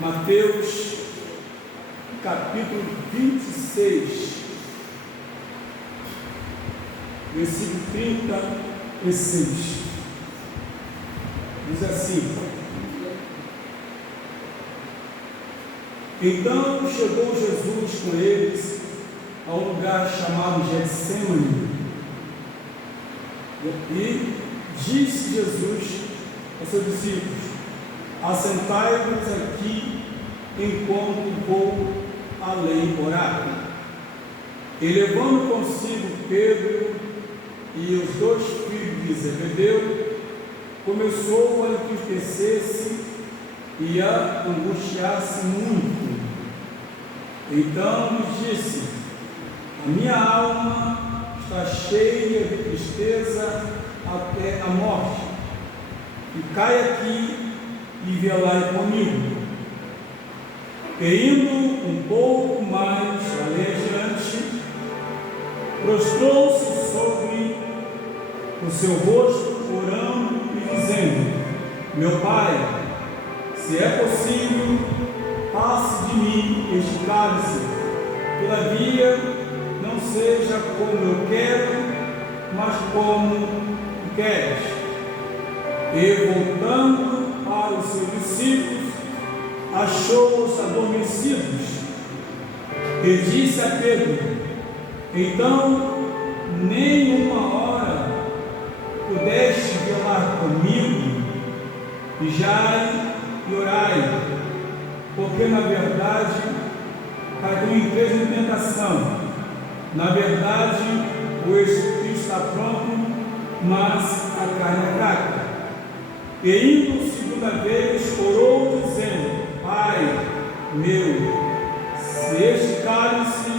Mateus, capítulo 26, versículo 36. Diz assim: Então chegou Jesus com eles a um lugar chamado Getsêmani, e disse Jesus aos seus discípulos: Assentai-vos aqui enquanto vou além orar. E levando consigo Pedro e os 2 filhos de Zebedeu, começou a entristecer-se e a angustiar-se muito. Então lhes disse: A minha alma está cheia de tristeza até a morte. Ficai aqui e velai comigo. E indo um pouco mais adiante, prostrou-se sobre o seu rosto, orando e dizendo: Meu Pai, se é possível, passe de mim este cálice, todavia não seja como eu quero, mas como tu queres. E voltando para os seus discípulos, achou-os adormecidos, e disse a Pedro: Então nem uma hora pudeste velar comigo? Vigiai e orai, porque na verdade caiu em três de tentação. Na verdade o espírito está pronto, mas a carne é fraca. E indo segunda vez, orou dizendo: Pai meu, se este cálice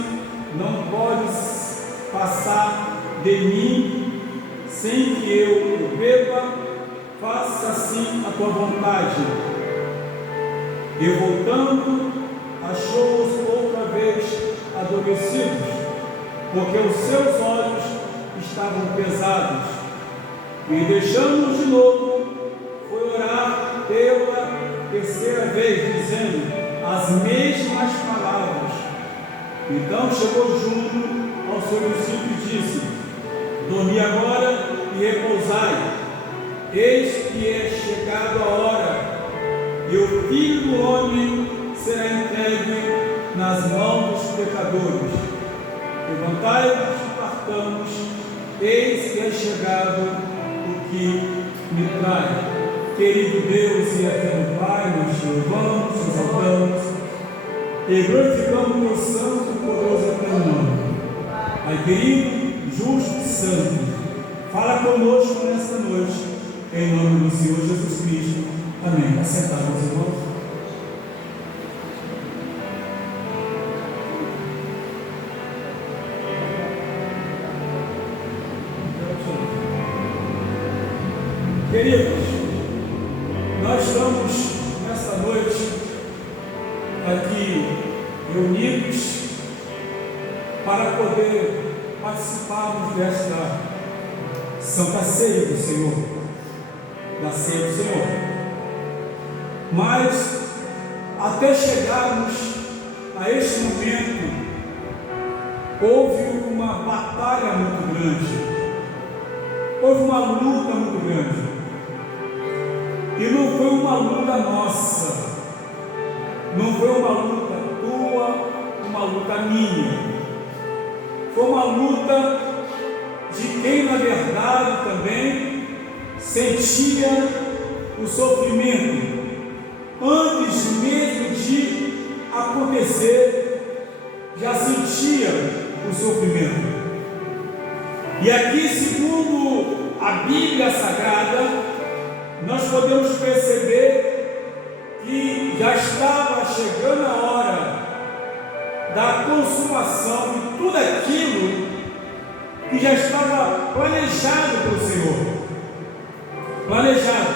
não pode passar de mim sem que eu o beba, faça assim a tua vontade. E voltando, achou-os outra vez adormecidos, porque os seus olhos estavam pesados. E deixando-os de novo, foi orar pela terceira vez, dizendo as mesmas palavras. Então chegou junto ao seu discípulo e disse: Dormi agora e repousai. Eis que é chegada a hora, e o Filho do Homem será entregue nas mãos dos pecadores. Levantai-vos e partamos, eis que é chegado o que me trai. Querido Deus e eterno Pai, nós te louvamos, te exaltamos e glorificamos o teu santo e poderoso eterno nome. Pai querido, justo e santo, fala conosco nesta noite, em nome do Senhor Jesus Cristo. Amém. Assentados, meus irmãos. Queridos, nós estamos nesta noite aqui reunidos para poder participarmos desta Santa Ceia do Senhor, da Ceia do Senhor. Mas até chegarmos a este momento, houve uma batalha muito grande, houve uma luta muito grande. E não foi uma luta nossa, não foi uma luta tua, uma luta minha. Foi uma luta de quem na verdade também sentia o sofrimento antes mesmo de acontecer, já sentia o sofrimento. E aqui, segundo a Bíblia Sagrada, nós podemos perceber que já estava chegando a hora da consumação de tudo aquilo que já estava planejado pelo Senhor. Planejado.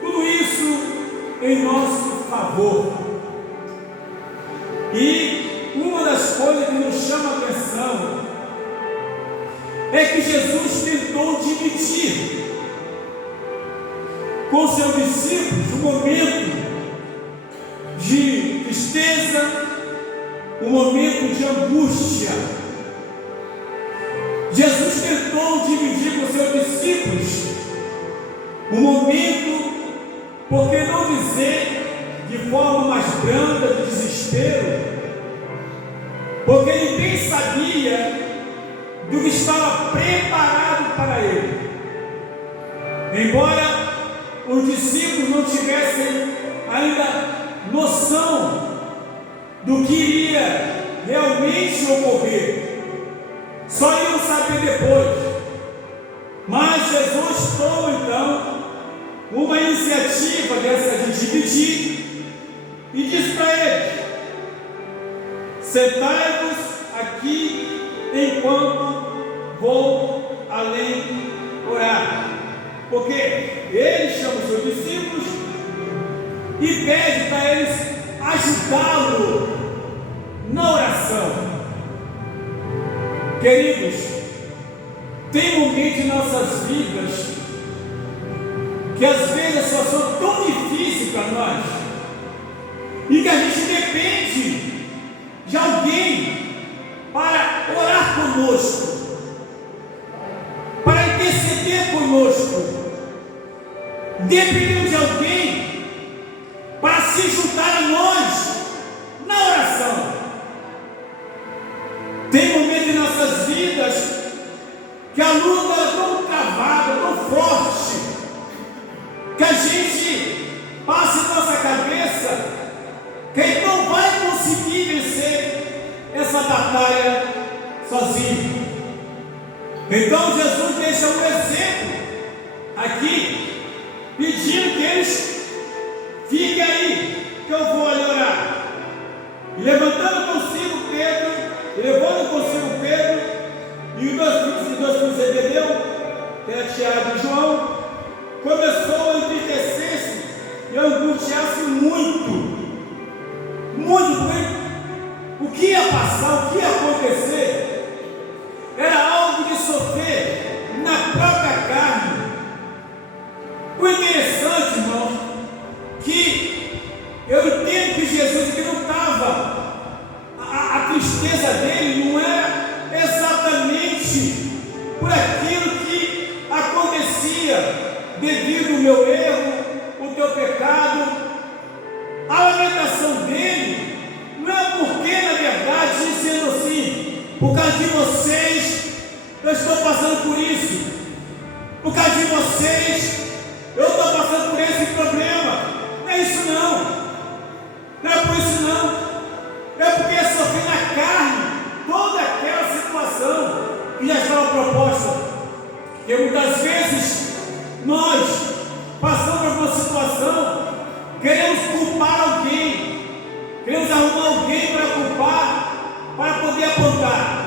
Tudo isso em nosso favor. E uma das coisas que nos chama a atenção é que Jesus tentou dividir com seus discípulos o momento tristeza, um momento de angústia. Jesus tentou dividir com seus discípulos um momento, por que não dizer de forma mais branda, de desespero, porque ele bem sabia do que estava preparado para ele. Embora os discípulos não tivessem ainda noção do que iria realmente ocorrer, só iam saber depois. Mas Jesus tomou então uma iniciativa dessa de dividir e diz para eles: sentai-vos aqui enquanto vou além orar. Porque ele chama os seus discípulos e pede para eles ajudá-lo na oração. Queridos, tem momentos em nossas vidas que às vezes a situação é tão difícil para nós e que a gente depende de alguém para orar conosco, para interceder conosco. Dependemos de alguém para se juntar a nós na oração. Tem momentos em nossas vidas que a luta é tão travada, tão forte, que a gente passa em nossa cabeça que a gente não vai conseguir vencer essa batalha sozinho. Então Jesus deixa um exemplo aqui, pedindo que eles fiquem aí, que eu vou ali orar. E levando consigo Pedro e os dois filhos de Zebedeu, que é Tiago e João, começou a entristecer-se e a angustiar-se muito, porque o que ia passar, o que ia acontecer, era algo de sofrer na própria carne. O interessante, irmão, que eu entendo que Jesus aqui não estava, a tristeza dele não era exatamente por aquilo que acontecia devido ao meu erro, o teu pecado. A lamentação dele não é porque, na verdade, dizendo assim, por causa de vocês eu estou passando por isso, por causa de vocês eu estou passando por esse problema. Não é isso não, não é por isso não, é porque é sofrer na carne toda aquela situação que já estava proposta. Porque muitas vezes nós passamos por uma situação, queremos culpar alguém, queremos arrumar alguém para culpar, para poder apontar.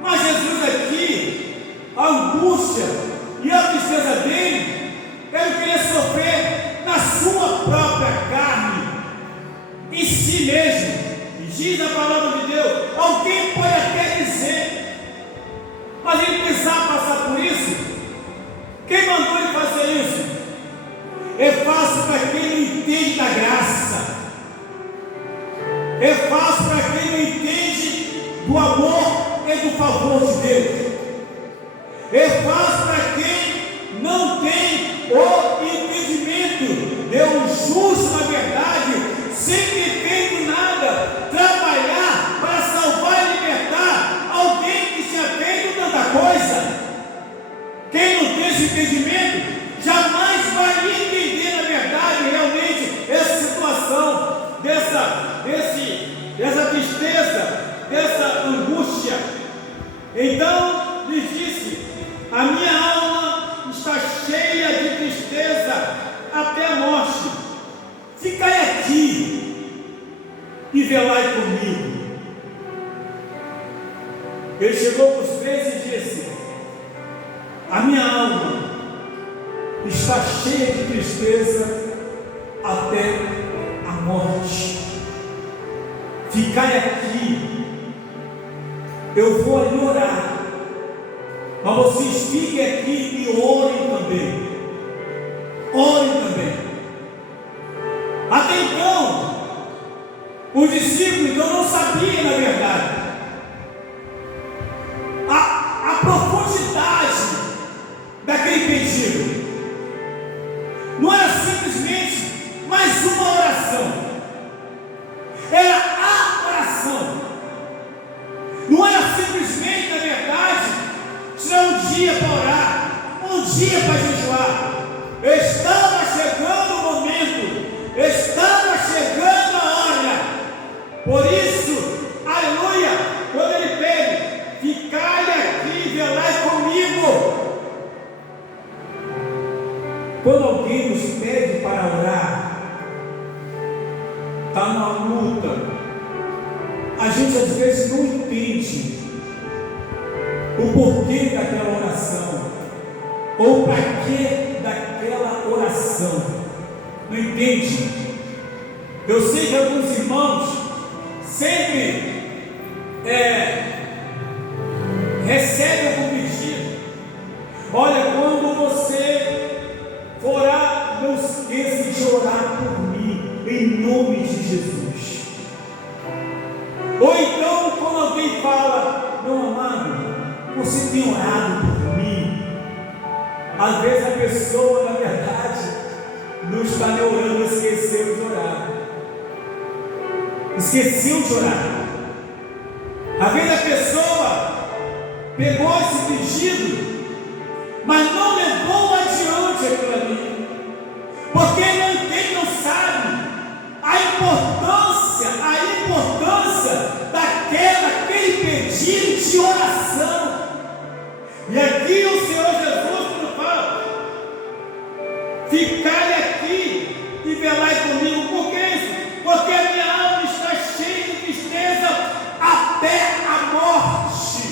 Mas Jesus aqui, a angústia e a tristeza dele, ele queria sofrer na sua própria carne, em si mesmo. E diz a palavra de Deus, alguém pode até dizer, mas ele precisava passar por isso. Quem mandou ele fazer isso? É fácil para quem não entende da graça, é fácil para quem não entende do amor e do favor de Deus, é fácil para quem não tem o entendimento de um justo, na verdade, sem ter feito nada, trabalhar para salvar e libertar alguém que tinha feito tanta coisa. Quem não tem esse entendimento jamais vai entender, na verdade, realmente essa situação, dessa tristeza, dessa angústia. Então lhe disse: a minha alma está cheia de tristeza até a morte. Ficai aqui e velai comigo. Ele chegou para os três e disse: a minha alma está cheia de tristeza até a morte. Ficai aqui, eu vou ali orar, mas vocês fiquem aqui e orem também. Orem também. Até então, simples, eu não sabia, na verdade, a profundidade daquele pedido. Não era simplesmente mais uma oração, era a oração. Não era simplesmente, na verdade, tirar um dia para orar, um dia para jejuar. Estava chegando o momento, estava chegando a hora. Por isso, aleluia, quando ele pede, ficai aqui, velai comigo. Quando alguém nos pede para orar, está numa luta, a gente às vezes não entende o porquê daquela oração, ou para que daquela oração. Não entende? Eu sei que alguns irmãos sempre recebem algum pedido. Olha, quando você for orar, não esqueça de orar por mim, em nome de Jesus. Ou então, quando alguém fala, meu amado, você tem orado por mim? Às vezes a pessoa, na verdade, não está nem orando, esqueceu de orar. Esqueceu de orar. Às vezes a pessoa pegou esse pedido, mas não levou adiante aquilo ali, porque não sabe a importância daquele pedido de oração. E aqui o Senhor Jesus nos fala: ficai aqui e velai comigo. Por que isso? Porque a minha alma está cheia de tristeza até a morte.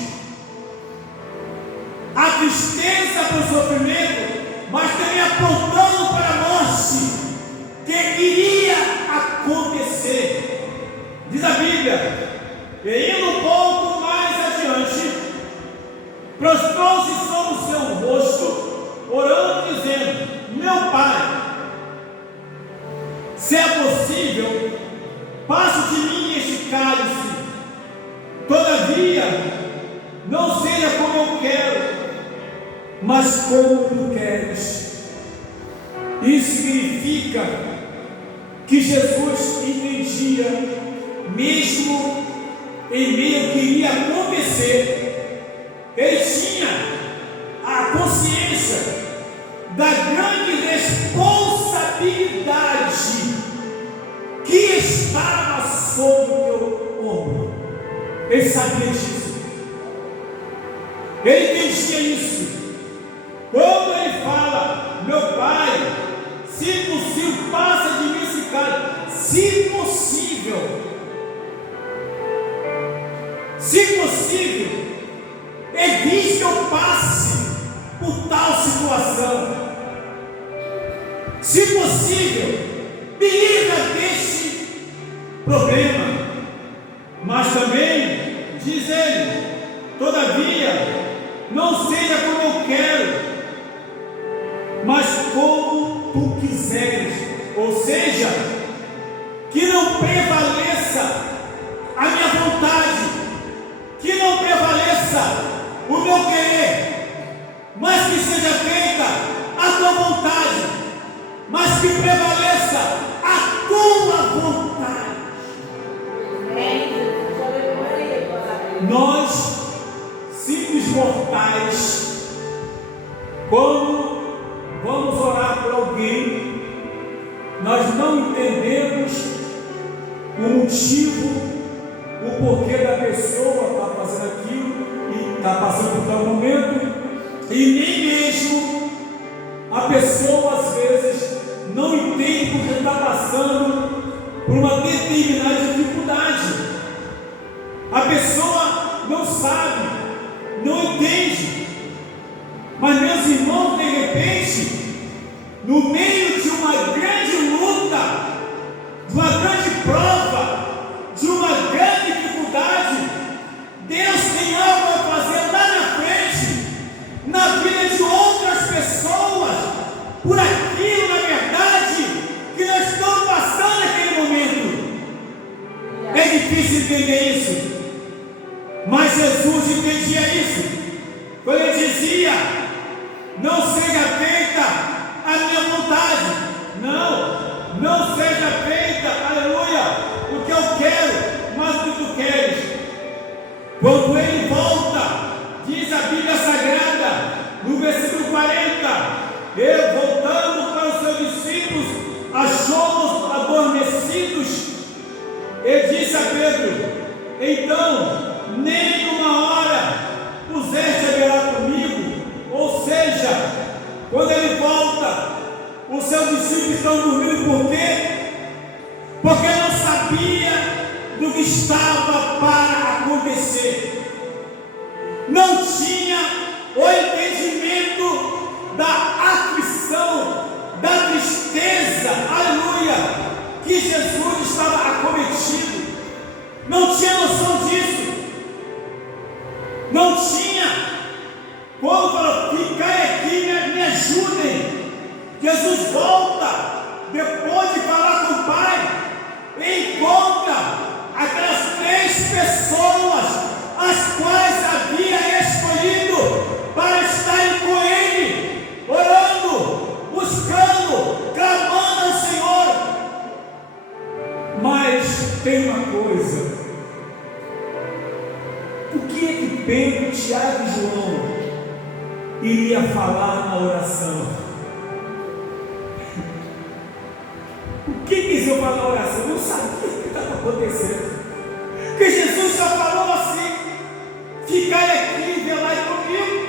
A tristeza para o sofrimento, mas também apontando para a morte que iria acontecer. Diz a Bíblia, e indo um pouco mais adiante, prostrou-se sobre o seu rosto, orando, dizendo: meu Pai, se é possível, passe de mim este cálice, todavia, não seja como eu quero, mas como tu queres. Isso significa que Jesus entendia, mesmo em meio ao que iria acontecer, ele tinha a consciência da grande responsabilidade que estava sobre o teu ombro. Ele sabia disso, ele entendia isso. Quando ele fala: meu Pai, se possível, passa de mim esse cálice. Se possível, evite que eu passe por tal situação. Se possível, me livra deste problema. Mas também, diz ele, todavia, não seja como eu quero, mas como tu quiseres. Ou seja, que não prevaleça a minha vontade, que não prevaleça o meu querer, mas que seja feita a tua vontade, mas que prevaleça a tua vontade. Nós, simples mortais, quando vamos orar por alguém, nós não entendemos o motivo, o porquê da pessoa está fazendo aquilo e está passando por tal momento, e nem mesmo a pessoa às vezes não entende porque está passando por uma determinada dificuldade. A pessoa não sabe, não entende, mas meus irmãos, de repente, no meio de uma grande luta, de uma grande prova, de uma grande dificuldade, Deus tem algo a fazer lá na frente, na vida de outras pessoas, por aquilo, na verdade, que nós estamos passando naquele momento. É difícil entender isso. Mas Jesus entendia isso. Quando ele dizia: não seja feita a minha vontade. Não seja feita, aleluia, o que eu quero, mas o que tu queres. Quando ele volta, diz a Bíblia Sagrada, no versículo 40, ele voltando para os seus discípulos, achou-os adormecidos, ele disse a Pedro: então, nem uma hora puseste a velar comigo? Ou seja, quando ele volta, os seus discípulos estão dormindo. Por quê? Porque não sabia do que estava para acontecer. Não tinha o entendimento da aflição, da tristeza, aleluia, que Jesus estava acometido. Não tinha noção disso. Não tinha. Quando falou: ficai aqui, me ajudem. Jesus volta, depois de falar com o Pai, encontra aquelas 3 pessoas, as quais havia escolhido para estarem com Ele, orando, buscando, clamando ao Senhor. Mas tem uma coisa: o que é que Pedro, Tiago e João iria falar na oração? O que eles iam falar na oração? Eu não sabia o que estava acontecendo. Porque Jesus só falou assim: ficai aqui e velai comigo.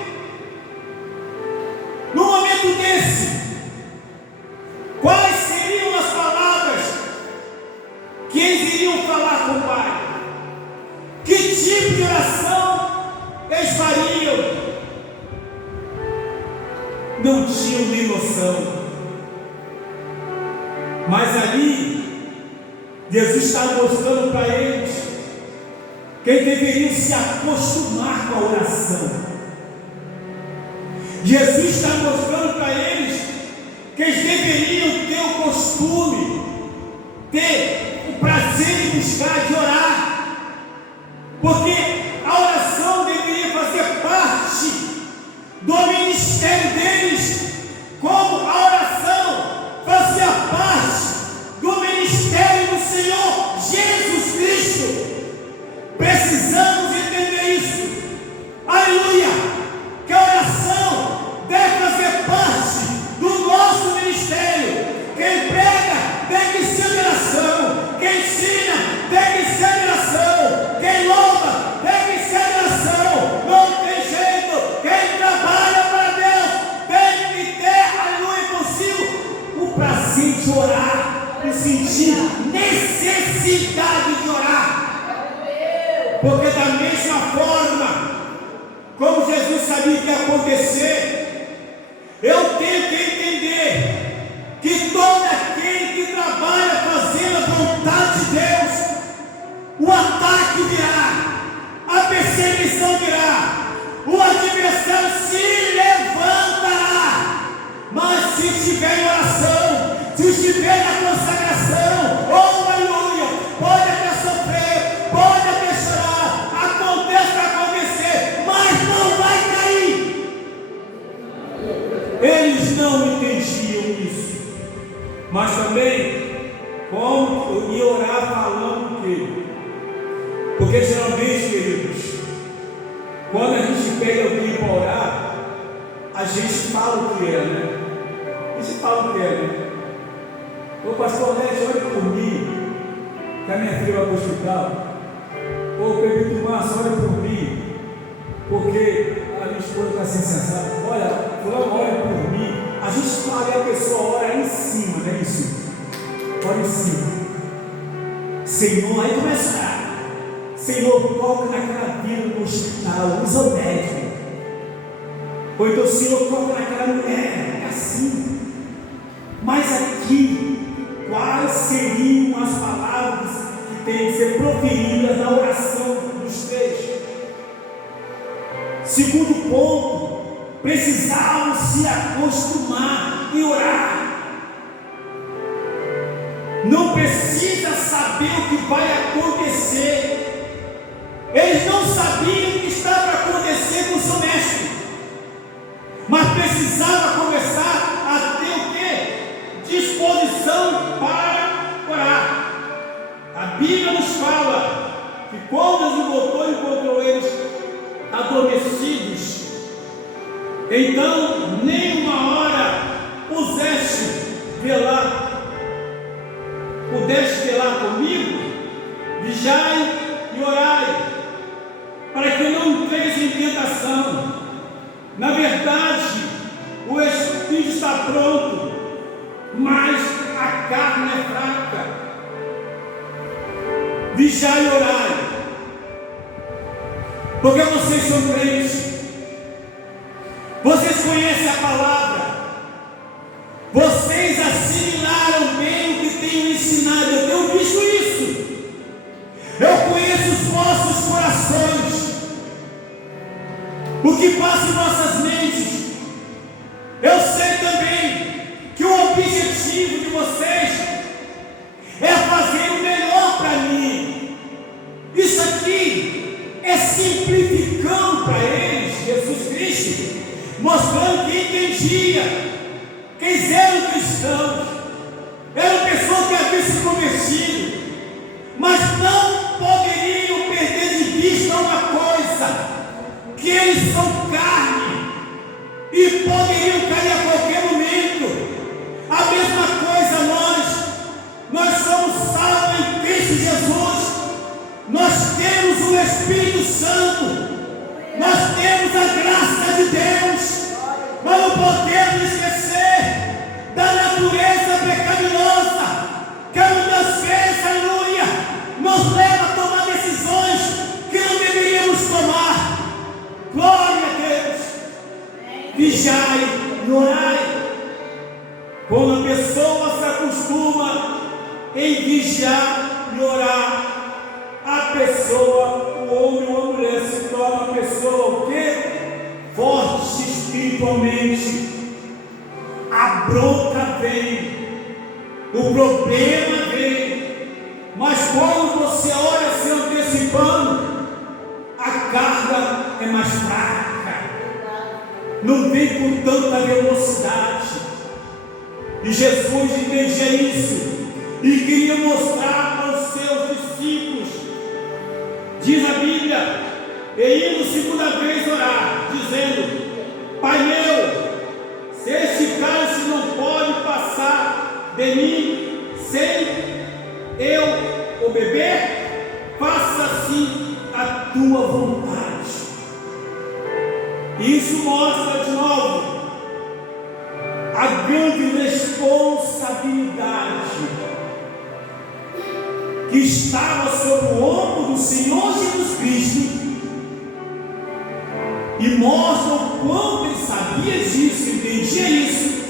No momento desse, quais seriam as palavras que eles iriam falar com o Pai? Que tipo de oração eles fariam? Não tinham nem noção. Mas ali, Jesus está mostrando para eles que eles deveriam se acostumar com a oração. Jesus está mostrando para eles que eles deveriam ter o costume, ter o prazer de buscar, de orar, porque a oração deveria fazer parte do ministério deles, como a oração fazia parte do ministério do Senhor Jesus Cristo. Precisamos entender isso, aleluia, que a oração deve fazer parte do nosso ministério. Quem prega tem que ser de oração, quem ensina tem que ser de oração, quem louva tem que ser de oração. Não tem jeito. Quem trabalha para Deus tem que ter, aleluia, consigo o prazer de orar, e sentir necessidade de orar. Porque da mesma forma como Jesus sabia que ia acontecer, eu tenho que entender que todo aquele que trabalha fazendo a vontade de Deus, o ataque virá, a perseguição virá, o adversário se levantará. Mas se estiver em oração, se estiver na consagração, oh aleluia, pode até sofrer, pode até chorar, acontece o que acontecer, mas não vai cair. Eles não entendiam isso. Mas também, como eu ia orar falando o quê? Porque geralmente, queridos, quando a gente pega alguém para orar, a gente fala o que é, né? A gente fala o que é, né? Ô pastor Leste, olha por mim, que a minha filha vai para o hospital. Ô Pedro Márcio, olha por mim, porque a minha esposa está sem sensação. Olha, fulano, olha por mim. A gente fala e a pessoa ora em cima, não é isso? Ora em cima. Senhor, aí começa a orar. Senhor, toca naquela vida no hospital, usa o médico. Ou então, Senhor, toca naquela mulher. É assim. Mas aqui, quais seriam as palavras que têm que ser proferidas na oração dos 3? Segundo ponto, precisavam se acostumar e orar. Não precisa saber o que vai acontecer, mas precisava começar a ter o quê? Disposição para orar. A Bíblia nos fala que quando Jesus voltou e encontrou eles adormecidos, então nem uma hora pudeste velar comigo, vigiai e orai, para que não entreis em tentação. Na verdade, o espírito está pronto, mas a carne é fraca. Vigiai e orai, porque vocês são crentes, vocês conhecem a palavra, vocês assimilaram bem o que tenho ensinado. Eu tenho visto isso, eu conheço os vossos corações, o que passa em vossas mentes. Eu sei também que o objetivo de vocês é fazer o melhor para mim. Isso aqui é simplificando para eles Jesus Cristo, mostrando que entendia que eles eram cristãos, eram pessoas que haviam se convertido, mas não poderiam perder de vista uma coisa: que eles são carne e poderiam cair a qualquer momento. A mesma coisa nós somos salvos em Cristo Jesus, nós temos o Espírito Santo, nós temos a graça de Deus, mas não podemos esquecer da natureza pecaminosa, que muitas vezes, aleluia, nos leva a tomar decisões que não deveríamos tomar. Glória a Deus. Vigiai e orai. Quando a pessoa se acostuma em vigiar e orar, a pessoa, o homem ou a mulher, se torna uma pessoa o quê? Forte espiritualmente. A bronca vem, o problema vem, mas quando você ora se antecipando, a carga é mais fraca, não vem com tanta velocidade. E Jesus entendia isso e queria mostrar aos seus discípulos. Diz a Bíblia: e indo segunda vez orar, dizendo: Pai meu, se este cálice não pode passar de mim sem eu o beber, faça assim a tua vontade. Isso mostra de novo a grande responsabilidade que estava sobre o ombro do Senhor Jesus Cristo, e mostra o quanto ele sabia disso, entendia isso,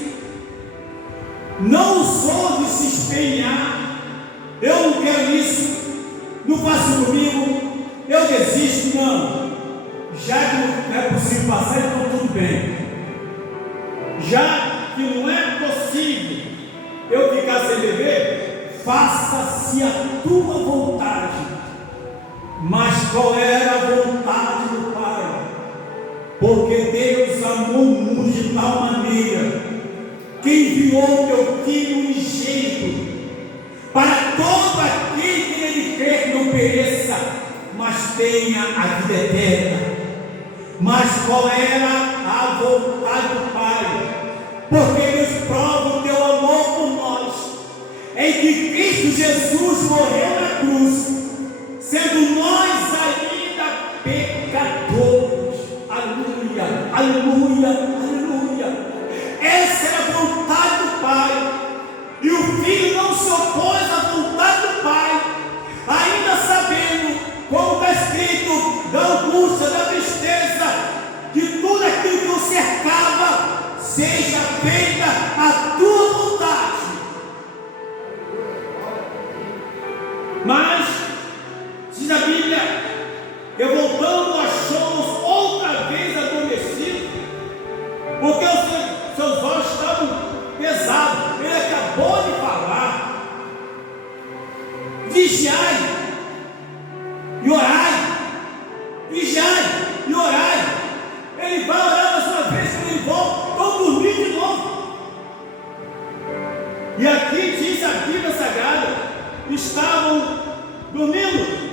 não usou de se espelhar. Eu não quero isso, não faço comigo, eu desisto. Não, já que não é possível passar, então tudo bem. Já que não é possível eu ficar sem beber, faça-se a tua vontade. Mas qual era a vontade do Pai? Porque Deus amou o mundo de tal maneira que enviou o teu Filho unigênito, para todo aquele que nele crê que não pereça, mas tenha a vida eterna. Mas qual era a vontade do Pai? Porque Deus prova o teu amor por nós, em que Cristo Jesus morreu na cruz, sendo nós ainda pecadores. Aleluia, aleluia, aleluia. Essa é a vontade do Pai, e o Filho não se opôs à vontade do Pai, ainda sabendo, como está escrito, da angústia, da tristeza, que tudo aquilo que o cercava seja feita a tua vontade. Mas diz a Bíblia que, voltando, achou-os outra vez adormecidos, porque os seus olhos estavam pesados. Ele acabou de falar: vigiai e orai, vigiai e orai. Ele vai orar mais uma vez, quando ele volta E aqui diz a Bíblia Sagrada: estavam dormindo.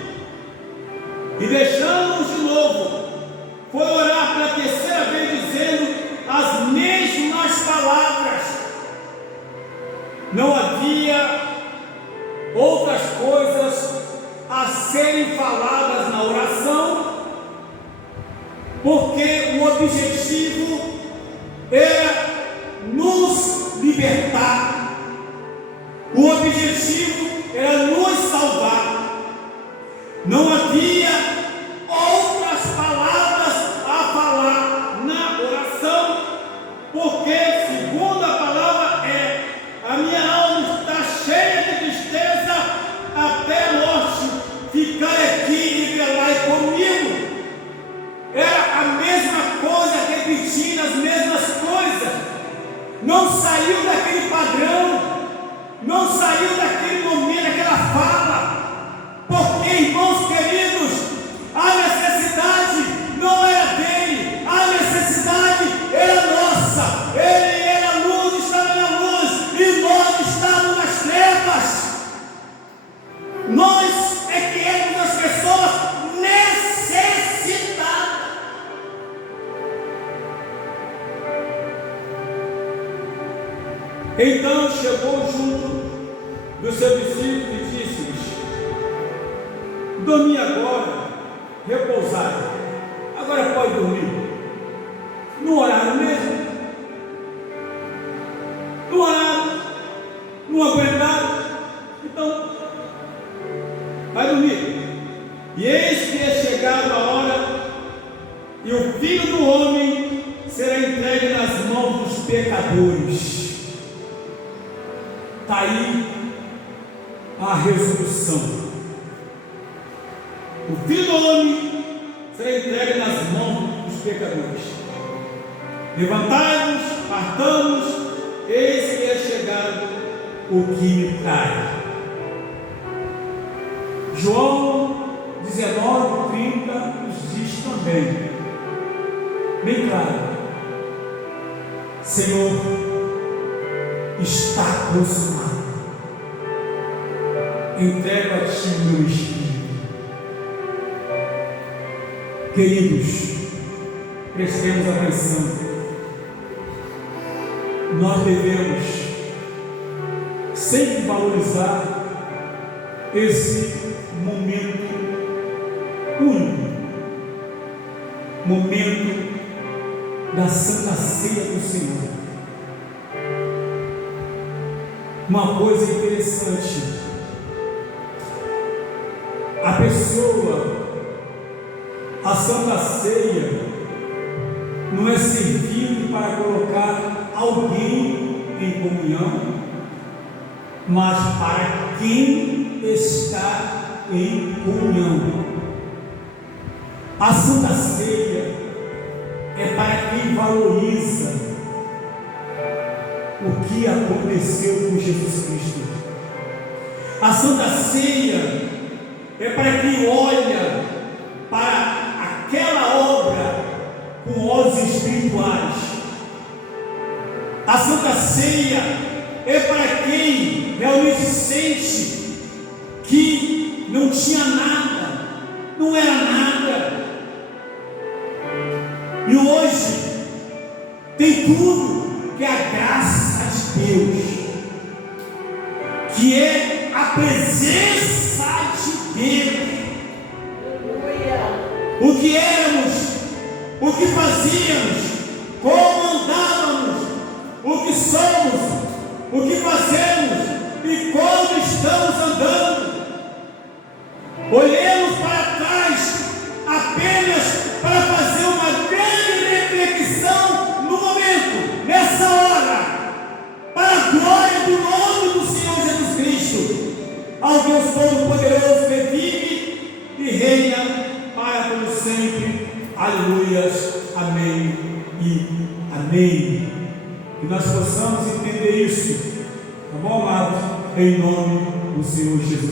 E deixando-os de novo, foi orar pela terceira vez, dizendo as mesmas palavras. Não havia outras coisas a serem faladas na oração, porque o objetivo era nos libertar, o objetivo era nos salvar. Não havia outras palavras a falar na oração, porque, segundo a palavra, a minha alma está cheia de tristeza até a morte. Ficai aqui e velai comigo. Era a mesma coisa, repetindo as mesmas coisas. Não saiu daquele padrão, não saiu daquele momento, daquela fala. Porque, irmãos queridos, a necessidade não era dele, a necessidade era nossa. Ele era a luz, estava na luz, e nós estávamos nas trevas. Nós é que éramos as pessoas necessitadas. Então chegou junto dos seus discípulos e disse-lhes: dormi agora, repousai. Agora pode dormir. No horário mesmo. No horário. Não aguentaram. Então, vai dormir. E eis que é chegada a hora, e o Filho do Homem será entregue nas mãos dos pecadores. Está aí a resolução. O Filho do Homem será entregue nas mãos dos pecadores. Levantai-vos, partamos, eis que é chegado o que me trai. João 19:30 nos diz também, bem claro: Senhor, está consumado. Entrego a ti o meu espírito. Queridos, prestemos atenção. Nós devemos sempre valorizar esse momento único, momento da Santa Ceia do Senhor. Uma coisa interessante: a Santa Ceia não é servido para colocar alguém em comunhão, mas para quem está em comunhão. A Santa Ceia é para quem valoriza o que aconteceu com Jesus Cristo. A Santa Ceia é para quem olha para aquela obra com olhos espirituais. A Santa Ceia é para quem realmente sente que não tinha nada, não era nada, e hoje tem tudo, que é a graça de Deus, que é a presença de Deus. O que éramos, o que fazíamos, como andávamos, o que somos, o que fazemos e como estamos andando. Olhemos para trás apenas para fazer uma grande reflexão no momento, nessa hora, para a glória do nome do Senhor Jesus Cristo, ao Deus Todo-Poderoso que vive e reina para todo sempre. Aleluias, amém e amém. Que nós possamos entender isso, tá bom, amados? Em nome do Senhor Jesus.